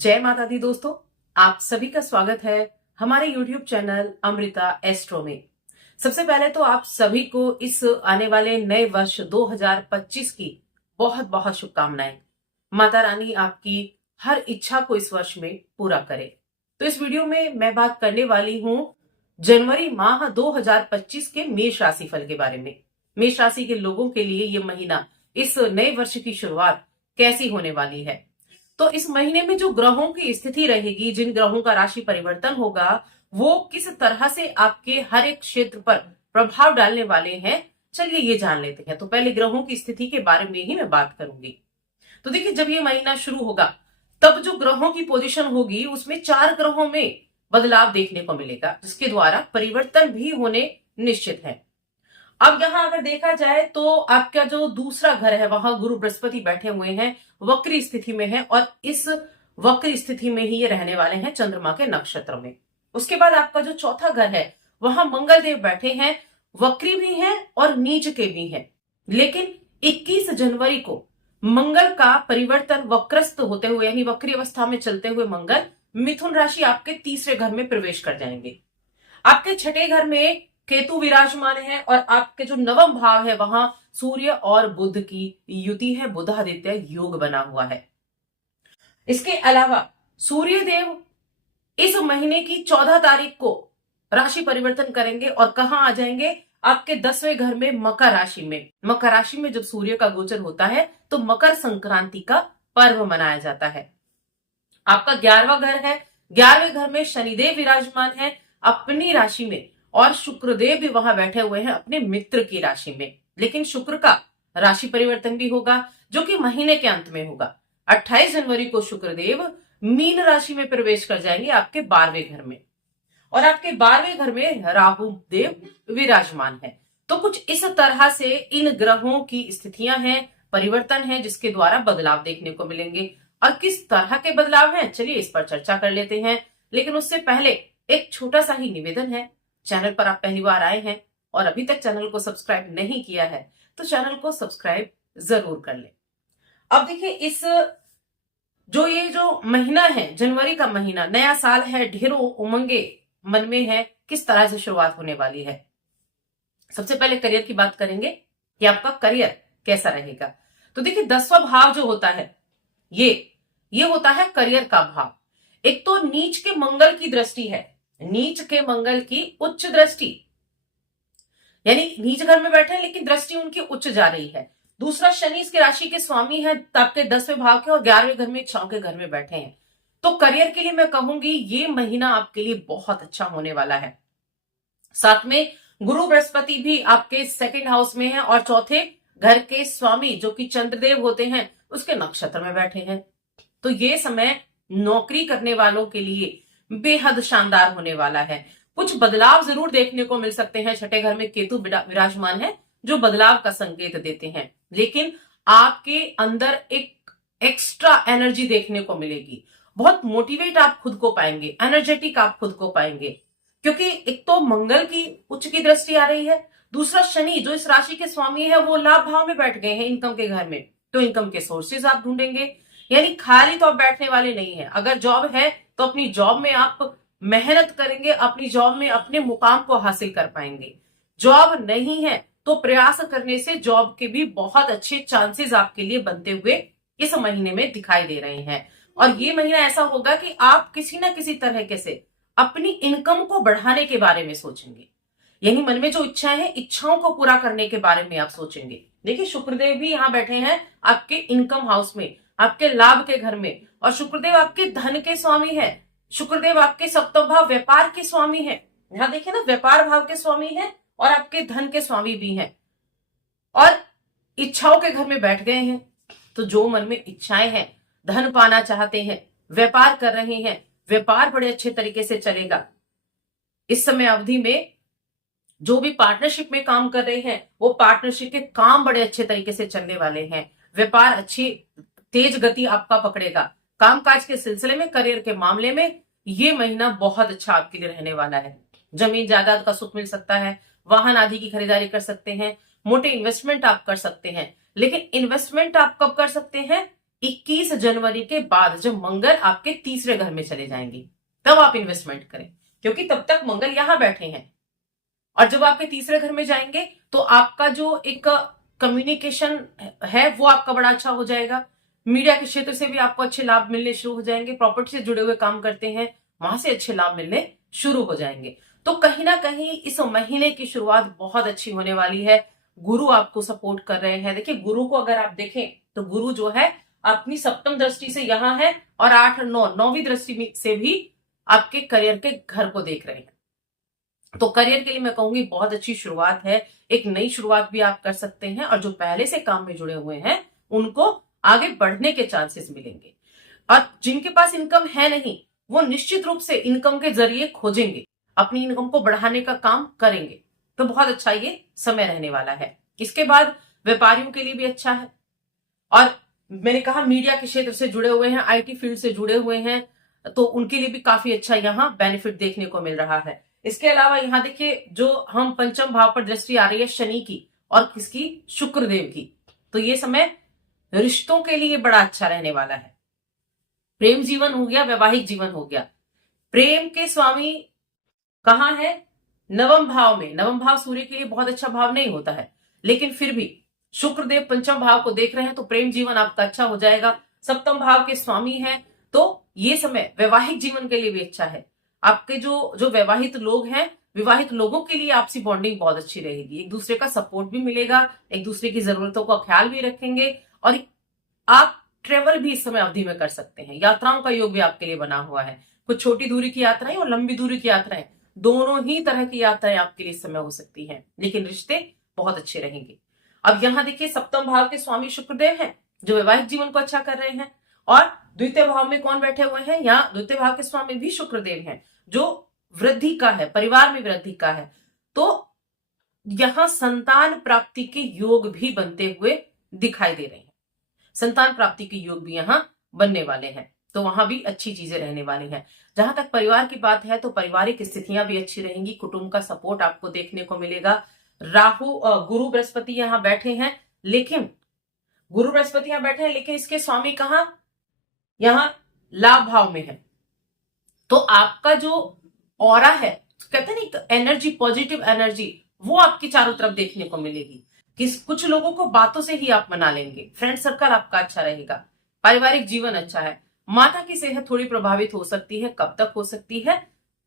जय माता दी दोस्तों, आप सभी का स्वागत है हमारे YouTube चैनल अमृता एस्ट्रो में। सबसे पहले तो आप सभी को इस आने वाले नए वर्ष 2025 की बहुत बहुत शुभकामनाएं। माता रानी आपकी हर इच्छा को इस वर्ष में पूरा करे। तो इस वीडियो में मैं बात करने वाली हूं जनवरी माह 2025 के मेष राशि फल के बारे में। मेष राशि के लोगों के लिए ये महीना, इस नए वर्ष की शुरुआत कैसी होने वाली है। तो इस महीने में जो ग्रहों की स्थिति रहेगी, जिन ग्रहों का राशि परिवर्तन होगा, वो किस तरह से आपके हर एक क्षेत्र पर प्रभाव डालने वाले हैं, चलिए ये जान लेते हैं। तो पहले ग्रहों की स्थिति के बारे में ही मैं बात करूंगी। तो देखिए, जब ये महीना शुरू होगा तब जो ग्रहों की पोजीशन होगी उसमें 4 ग्रहों में बदलाव देखने को मिलेगा, जिसके द्वारा परिवर्तन भी होने निश्चित है। अब यहां अगर देखा जाए तो आपका जो दूसरा घर है वहां गुरु बृहस्पति बैठे हुए हैं, वक्री स्थिति में है, और इस वक्री स्थिति में ही ये रहने वाले हैं चंद्रमा के नक्षत्र में। उसके बाद आपका जो चौथा घर है वहां मंगल देव बैठे हैं, वक्री भी हैं और नीच के भी हैं। लेकिन 21 जनवरी को मंगल का परिवर्तन वक्रस्त होते हुए, यानी वक्री अवस्था में चलते हुए मंगल मिथुन राशि आपके तीसरे घर में प्रवेश कर जाएंगे। आपके छठे घर में केतु विराजमान है और आपके जो नवम भाव है वहां सूर्य और बुध की युति है, बुधादित्य योग बना हुआ है। इसके अलावा सूर्य देव इस महीने की 14 तारीख को राशि परिवर्तन करेंगे और कहां आ जाएंगे, आपके 10वें घर में मकर राशि में। मकर राशि में जब सूर्य का गोचर होता है तो मकर संक्रांति का पर्व मनाया जाता है। आपका 11वां घर है, 11वें घर में शनिदेव विराजमान है अपनी राशि में, और शुक्रदेव भी वहां बैठे हुए हैं अपने मित्र की राशि में। लेकिन शुक्र का राशि परिवर्तन भी होगा जो कि महीने के अंत में होगा। 28 जनवरी को शुक्रदेव मीन राशि में प्रवेश कर जाएंगे आपके 12वें घर में, और आपके 12वें घर में राहु देव विराजमान है। तो कुछ इस तरह से इन ग्रहों की स्थितियां हैं, परिवर्तन है, जिसके द्वारा बदलाव देखने को मिलेंगे। और किस तरह के बदलाव हैं, चलिए इस पर चर्चा कर लेते हैं। लेकिन उससे पहले एक छोटा सा ही निवेदन है। चैनल पर आप पहली बार आए हैं और अभी तक चैनल को सब्सक्राइब नहीं किया है तो चैनल को सब्सक्राइब जरूर कर ले। अब देखिए, इस ये जो महीना है, जनवरी का महीना, नया साल है, ढेरों उमंगे मन में है, किस तरह से शुरुआत होने वाली है। सबसे पहले करियर की बात करेंगे कि आपका करियर कैसा रहेगा। तो देखिए, 10वां भाव जो होता है ये होता है करियर का भाव। एक तो नीच के मंगल की दृष्टि है, नीच के मंगल की उच्च दृष्टि, यानी नीच घर में बैठे हैं लेकिन दृष्टि उनकी उच्च जा रही है। दूसरा, शनि इसके राशि के स्वामी है आपके 10वें भाव के, और 11वें घर में, इच्छाओं के घर में बैठे हैं। तो करियर के लिए मैं कहूंगी ये महीना आपके लिए बहुत अच्छा होने वाला है। साथ में गुरु बृहस्पति भी आपके 2nd हाउस में है और चौथे घर के स्वामी जो कि चंद्रदेव होते हैं उसके नक्षत्र में बैठे हैं। तो ये समय नौकरी करने वालों के लिए बेहद शानदार होने वाला है। कुछ बदलाव जरूर देखने को मिल सकते हैं। छठे घर में केतु विराजमान है जो बदलाव का संकेत देते हैं, लेकिन आपके अंदर एक एक्स्ट्रा एनर्जी देखने को मिलेगी। बहुत मोटिवेट आप खुद को पाएंगे, एनर्जेटिक आप खुद को पाएंगे, क्योंकि एक तो मंगल की उच्च की दृष्टि आ रही है, दूसरा शनि जो इस राशि के स्वामी है वो लाभ भाव में बैठ गए हैं इनकम के घर में। तो इनकम के सोर्सेज आप ढूंढेंगे, यानी खाली तो आप बैठने वाले नहीं है। अगर जॉब है तो अपनी जॉब में आप मेहनत करेंगे, अपनी जॉब में अपने मुकाम को हासिल कर पाएंगे। जॉब नहीं है तो प्रयास करने से जॉब के भी बहुत अच्छे चांसेस आपके लिए बनते हुए इस महीने में दिखाई दे रहे हैं। और ये महीना ऐसा होगा कि आप किसी ना किसी तरह से अपनी इनकम को बढ़ाने के बारे में सोचेंगे, यानी मन में जो इच्छाएं हैं, इच्छाओं को पूरा करने के बारे में आप सोचेंगे। देखिए, शुक्रदेव भी यहाँ बैठे हैं आपके इनकम हाउस में, आपके लाभ के घर में, और शुक्रदेव आपके धन के स्वामी है। शुक्रदेव आपके 7वां भाव व्यापार के स्वामी है। यहां देखिए ना, व्यापार भाव के स्वामी है और आपके धन के स्वामी भी हैं, और इच्छाओं के घर में बैठ गए हैं। तो जो मन में इच्छाएं हैं, धन पाना चाहते हैं, व्यापार कर रहे हैं, व्यापार बड़े अच्छे तरीके से चलेगा। इस समय अवधि में जो भी पार्टनरशिप में काम कर रहे हैं वो पार्टनरशिप के काम बड़े अच्छे तरीके से चलने वाले हैं। व्यापार अच्छी तेज गति आपका पकड़ेगा। कामकाज के सिलसिले में, करियर के मामले में ये महीना बहुत अच्छा आपके लिए रहने वाला है। जमीन जायदाद का सुख मिल सकता है, वाहन आदि की खरीदारी कर सकते हैं, मोटे इन्वेस्टमेंट आप कर सकते हैं। लेकिन इन्वेस्टमेंट आप कब कर सकते हैं, 21 जनवरी के बाद जब मंगल आपके तीसरे घर में चले जाएंगे तब आप इन्वेस्टमेंट करें, क्योंकि तब तक मंगल यहां बैठे हैं। और जब आपके तीसरे घर में जाएंगे तो आपका जो एक कम्युनिकेशन है वो आपका बड़ा अच्छा हो जाएगा। मीडिया के क्षेत्र से भी आपको अच्छे लाभ मिलने शुरू हो जाएंगे। प्रॉपर्टी से जुड़े हुए काम करते हैं वहां से अच्छे लाभ मिलने शुरू हो जाएंगे। तो कहीं ना कहीं इस महीने की शुरुआत बहुत अच्छी होने वाली है। गुरु आपको सपोर्ट कर रहे हैं। देखिए, गुरु को अगर आप देखें तो गुरु जो है अपनी सप्तम दृष्टि से यहां है और 8 और 9 नौवीं दृष्टि से भी आपके करियर के घर को देख रहे हैं। तो करियर के लिए मैं कहूंगी बहुत अच्छी शुरुआत है। एक नई शुरुआत भी आप कर सकते हैं और जो पहले से काम में जुड़े हुए हैं उनको आगे बढ़ने के चांसेस मिलेंगे। और जिनके पास इनकम है नहीं वो निश्चित रूप से इनकम के जरिए खोजेंगे, अपनी इनकम को बढ़ाने का काम करेंगे। तो बहुत अच्छा ये समय रहने वाला है। इसके बाद व्यापारियों के लिए भी अच्छा है। और मैंने कहा मीडिया के क्षेत्र से जुड़े हुए हैं, आईटी फील्ड से जुड़े हुए हैं, तो उनके लिए भी काफी अच्छा यहाँ बेनिफिट देखने को मिल रहा है। इसके अलावा यहाँ देखिए, जो हम पंचम भाव पर दृष्टि आ रही है शनि की और किसकी, शुक्रदेव की, तो ये समय रिश्तों के लिए बड़ा अच्छा रहने वाला है। प्रेम जीवन हो गया, वैवाहिक जीवन हो गया। प्रेम के स्वामी कहां है, नवम भाव में। नवम भाव सूर्य के लिए बहुत अच्छा भाव नहीं होता है, लेकिन फिर भी शुक्रदेव पंचम भाव को देख रहे हैं तो प्रेम जीवन आपका अच्छा हो जाएगा। सप्तम भाव के स्वामी हैं, तो ये समय वैवाहिक जीवन के लिए भी अच्छा है। आपके जो जो वैवाहिक लोग हैं, विवाहित लोगों के लिए आपसी बॉन्डिंग बहुत अच्छी रहेगी। एक दूसरे का सपोर्ट भी मिलेगा, एक दूसरे की जरूरतों का ख्याल भी रखेंगे और आप ट्रेवल भी इस समय अवधि में कर सकते हैं। यात्राओं का योग भी आपके लिए बना हुआ है। कुछ छोटी दूरी की यात्राएं और लंबी दूरी की यात्राएं, दोनों ही तरह की यात्राएं आपके लिए इस समय हो सकती हैं, लेकिन रिश्ते बहुत अच्छे रहेंगे। अब यहां देखिए, सप्तम भाव के स्वामी शुक्रदेव हैं जो वैवाहिक जीवन को अच्छा कर रहे हैं, और द्वितीय भाव में कौन बैठे हुए हैं, यहाँ द्वितीय भाव के स्वामी भी शुक्रदेव हैं जो वृद्धि का है, परिवार में वृद्धि का है। तो यहां संतान प्राप्ति के योग भी बनते हुए दिखाई दे रहे हैं। संतान प्राप्ति के योग भी यहां बनने वाले हैं, तो वहां भी अच्छी चीजें रहने वाली हैं। जहां तक परिवार की बात है तो पारिवारिक स्थितियां भी अच्छी रहेंगी। कुटुंब का सपोर्ट आपको देखने को मिलेगा। गुरु बृहस्पति यहां बैठे हैं, लेकिन गुरु बृहस्पति यहां बैठे हैं लेकिन इसके स्वामी कहां, यहां लाभ भाव में है। तो आपका जो ऑरा है, कहते हैं ना एनर्जी, पॉजिटिव एनर्जी, वो आपकी चारों तरफ देखने को मिलेगी। कुछ लोगों को बातों से ही आप मना लेंगे। फ्रेंड सर्कल आपका अच्छा रहेगा। पारिवारिक जीवन अच्छा है। माता की सेहत थोड़ी प्रभावित हो सकती है। कब तक हो सकती है,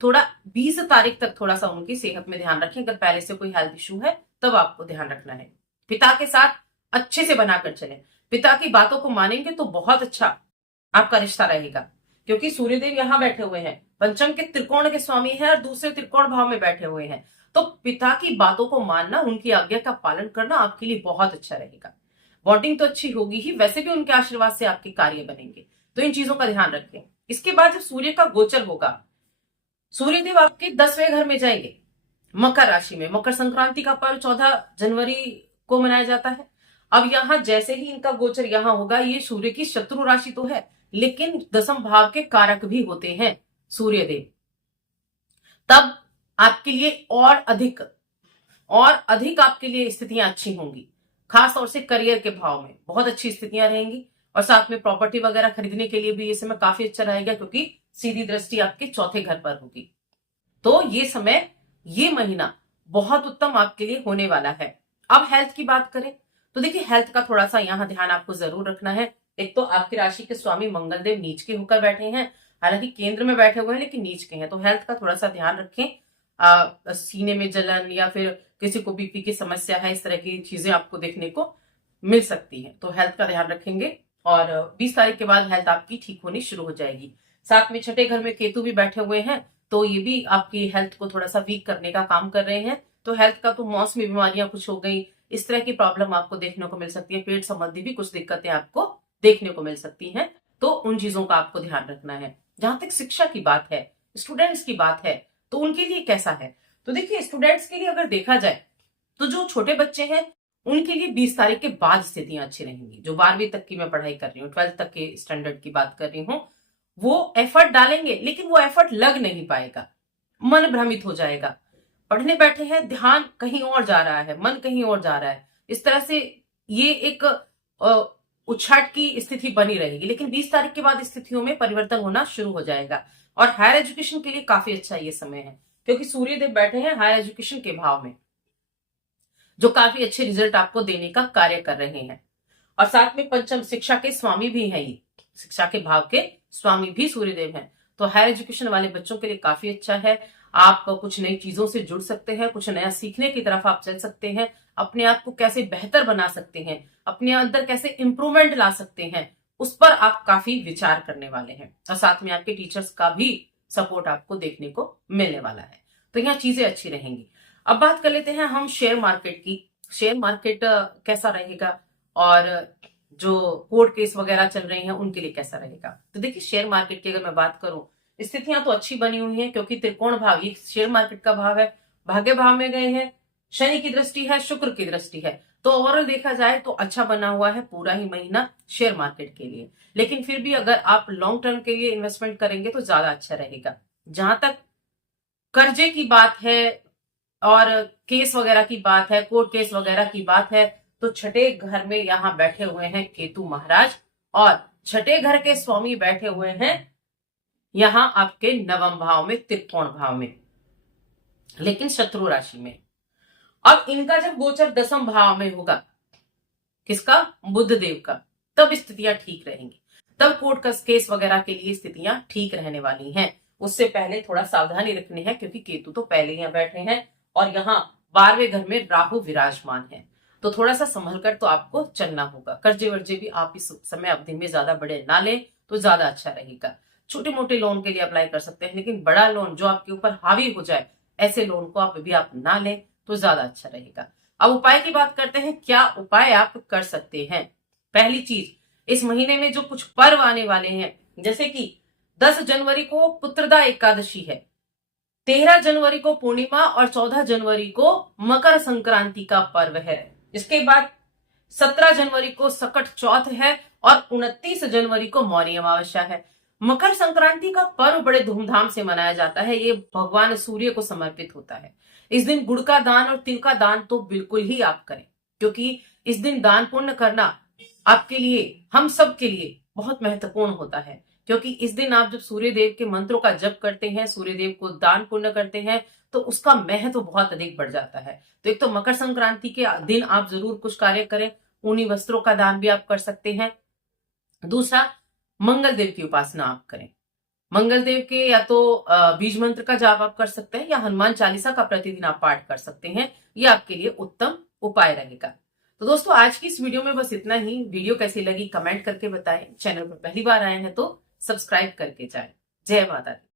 थोड़ा 20 तारीख तक थोड़ा सा उनकी सेहत में ध्यान रखें। अगर पहले से कोई हेल्थ इशू है तब आपको ध्यान रखना है। पिता के साथ अच्छे से बनाकर चले। पिता की बातों को मानेंगे तो बहुत अच्छा आपका रिश्ता रहेगा, क्योंकि सूर्यदेव यहां बैठे हुए हैं, पंचम के त्रिकोण के स्वामी हैं और दूसरे त्रिकोण भाव में बैठे हुए हैं। तो पिता की बातों को मानना, उनकी आज्ञा का पालन करना आपके लिए बहुत अच्छा रहेगा। बॉन्डिंग तो अच्छी होगी ही, वैसे भी उनके आशीर्वाद से आपके कार्य बनेंगे। तो इन चीजों का ध्यान रखें। इसके बाद जब सूर्य का गोचर होगा, सूर्यदेव आपके 10वें घर में जाएंगे, मकर राशि में। मकर संक्रांति का पर्व 14 जनवरी को मनाया जाता है। अब यहां जैसे ही इनका गोचर यहां होगा, ये सूर्य की शत्रु राशि तो है लेकिन दसम भाव के कारक भी होते हैं सूर्यदेव। तब आपके लिए और अधिक आपके लिए स्थितियां अच्छी होंगी। खास तौर से करियर के भाव में बहुत अच्छी स्थितियां रहेंगी, और साथ में प्रॉपर्टी वगैरह खरीदने के लिए भी ये समय काफी अच्छा रहेगा, क्योंकि सीधी दृष्टि आपके चौथे घर पर होगी। तो ये समय, ये महीना बहुत उत्तम आपके लिए होने वाला है। अब हेल्थ की बात करें तो देखिए, हेल्थ का थोड़ा सा यहाँ ध्यान आपको जरूर रखना है। एक तो आपकी राशि के स्वामी मंगलदेव नीच के होकर बैठे हैं, हालांकि केंद्र में बैठे हुए हैं लेकिन नीच के हैं, तो हेल्थ का थोड़ा सा ध्यान रखें। सीने में जलन या फिर किसी को बीपी की समस्या है, इस तरह की चीजें आपको देखने को मिल सकती है, तो हेल्थ का ध्यान रखेंगे। और 20 तारीख के बाद हेल्थ आपकी ठीक होनी शुरू हो जाएगी। साथ में छठे घर में केतु भी बैठे हुए हैं, तो ये भी आपकी हेल्थ को थोड़ा सा वीक करने का काम कर रहे हैं। तो हेल्थ का तो मौसमी बीमारियां कुछ हो गई, इस तरह की प्रॉब्लम आपको देखने को मिल सकती है। पेट संबंधी भी कुछ दिक्कतें आपको देखने को मिल सकती हैं, तो उन चीजों का आपको ध्यान रखना है। जहां तक शिक्षा की बात है, स्टूडेंट्स की बात है, तो उनके लिए कैसा है, तो देखिए स्टूडेंट्स के लिए अगर देखा जाए तो जो छोटे बच्चे हैं उनके लिए 20 तारीख के बाद स्थितियां अच्छी रहेंगी। जो 12वीं तक की मैं पढ़ाई कर रही हूँ, 12th तक के स्टैंडर्ड की बात कर रही हूँ, वो एफर्ट डालेंगे लेकिन वो एफर्ट लग नहीं पाएगा, मन भ्रमित हो जाएगा। पढ़ने बैठे हैं, ध्यान कहीं और जा रहा है, मन कहीं और जा रहा है। इस तरह से ये एक उछाट की स्थिति बनी रहेगी, लेकिन 20 तारीख के बाद स्थितियों में परिवर्तन होना शुरू हो जाएगा। और हायर एजुकेशन के लिए काफी अच्छा ये समय है, क्योंकि सूर्यदेव बैठे हैं हायर एजुकेशन के भाव में, जो काफी अच्छे रिजल्ट आपको देने का कार्य कर रहे हैं। और साथ में पंचम शिक्षा के स्वामी भी हैं, ये शिक्षा के भाव के स्वामी भी सूर्यदेव हैं। तो हायर एजुकेशन वाले बच्चों के लिए काफी अच्छा है। आप कुछ नई चीजों से जुड़ सकते हैं, कुछ नया सीखने की तरफ आप चल सकते हैं, अपने आप को कैसे बेहतर बना सकते हैं, अपने अंदर कैसे इंप्रूवमेंट ला सकते हैं, उस पर आप काफी विचार करने वाले हैं। और साथ में आपके टीचर्स का भी सपोर्ट आपको देखने को मिलने वाला है। तो यहाँ चीजें अच्छी रहेंगी। अब बात कर लेते हैं हम शेयर मार्केट की। शेयर मार्केट कैसा रहेगा और जो कोर्ट केस वगैरह चल रहे हैं उनके लिए कैसा रहेगा। तो देखिए, शेयर मार्केट की अगर मैं बात करूं, स्थितियां तो अच्छी बनी हुई हैं, क्योंकि त्रिकोण भाव ये शेयर मार्केट का भाव है, भाग्य भाव में गए हैं, शनि की दृष्टि है, शुक्र की दृष्टि है। तो ओवरऑल देखा जाए तो अच्छा बना हुआ है पूरा ही महीना शेयर मार्केट के लिए। लेकिन फिर भी अगर आप लॉन्ग टर्म के लिए इन्वेस्टमेंट करेंगे तो ज्यादा अच्छा रहेगा। जहां तक कर्जे की बात है और केस वगैरह की बात है, कोर्ट केस वगैरह की बात है, तो छठे घर में यहां बैठे हुए हैं केतु महाराज, और छठे घर के स्वामी बैठे हुए हैं यहां आपके नवम भाव में, त्रिकोण भाव में, लेकिन शत्रु राशि में। अब इनका जब गोचर दसम भाव में होगा, किसका? बुध देव का, तब स्थितियां ठीक रहेंगी, तब कोर्ट का केस वगैरह के लिए स्थितियां ठीक रहने वाली हैं। उससे पहले थोड़ा सावधानी रखनी है, क्योंकि केतु तो पहले यहाँ बैठे हैं और यहाँ 12वें घर में राहु विराजमान है। तो थोड़ा सा संभल कर तो आपको चलना होगा। कर्जे वर्जे भी आप इस समय अवधि में ज्यादा बड़े ना लें तो ज्यादा अच्छा रहेगा। छोटे मोटे लोन के लिए अप्लाई कर सकते हैं, लेकिन बड़ा लोन जो आपके ऊपर हावी हो जाए, ऐसे लोन को आप ना लें तो ज्यादा अच्छा रहेगा। अब उपाय की बात करते हैं, क्या उपाय आप कर सकते हैं। पहली चीज, इस महीने में जो कुछ पर्व आने वाले हैं, जैसे कि 10 जनवरी को पुत्रदा एकादशी है, 13 जनवरी को पूर्णिमा और 14 जनवरी को मकर संक्रांति का पर्व है। इसके बाद 17 जनवरी को सकट चौथ है और 29 जनवरी को मौनी अमावस्या है। मकर संक्रांति का पर्व बड़े धूमधाम से मनाया जाता है। ये भगवान सूर्य को समर्पित होता है। इस दिन गुड़ का दान और तिल का दान तो बिल्कुल ही आप करें, क्योंकि इस दिन दान पुण्य करना आपके लिए, हम सब के लिए बहुत महत्वपूर्ण होता है। क्योंकि इस दिन आप जब सूर्य देव के मंत्रों का जप करते हैं, सूर्य देव को दान पुण्य करते हैं, तो उसका महत्व बहुत अधिक बढ़ जाता है। तो एक तो मकर संक्रांति के दिन आप जरूर कुछ कार्य करें, ऊनी वस्त्रों का दान भी आप कर सकते हैं। दूसरा, मंगल देव की उपासना आप करें। मंगल देव के या तो बीज मंत्र का जाप आप कर सकते हैं, या हनुमान चालीसा का प्रतिदिन आप पाठ कर सकते हैं। ये आपके लिए उत्तम उपाय रहेगा। तो दोस्तों, आज की इस वीडियो में बस इतना ही। वीडियो कैसी लगी कमेंट करके बताएं। चैनल पर पहली बार आए हैं तो सब्सक्राइब करके जाएं। जय माता दी।